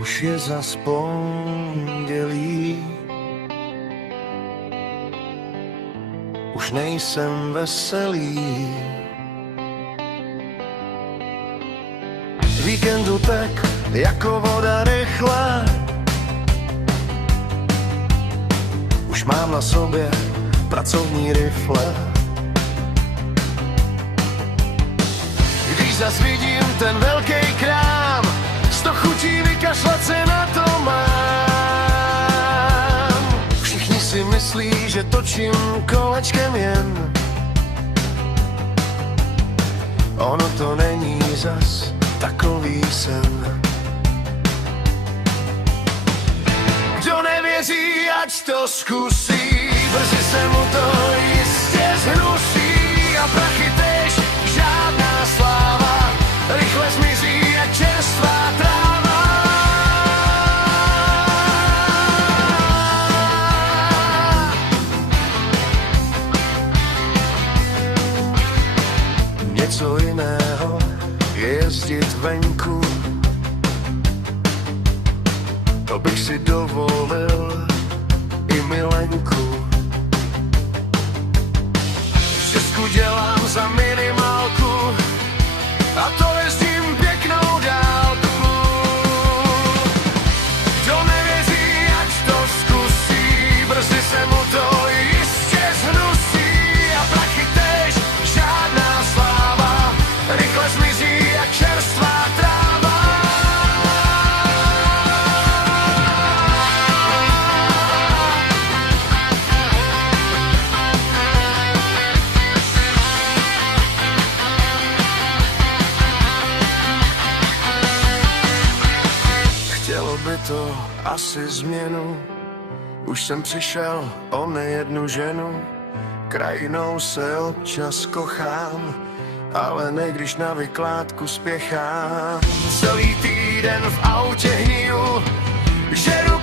Už je zas pondělí, už nejsem veselý. Víkend utek jako voda rychle, už mám na sobě pracovní rifle. Když zas vidím ten velký krám, 100 chutí vykašlat se na to mám. Všichni si myslí, že točím kolečkem jen, ono to není zas takový sen. Kdo nevěří, ať to zkusí, brzy se mu to jistě zhnusí. A prachy tež, žádná sláva, rychle zmizí jak čerstvá tráva. Něco jiného je jezdit venku, to bych si dovolil i milenku. V Česku dělám za minimálku a to jezdím pěknou dálku. Kdo nevěří, ať to zkusí, brzy se mu to jistě zhnusí. A prachy tež, žádná sláva, rychle zmizí jak čerstvá tráva. Chtělo by to asi změnu, už jsem přišel o nejednu ženu. Krajinou se občas kochám, ale ne když na vykládku spěchám. Celý týden v autě hniju, žeru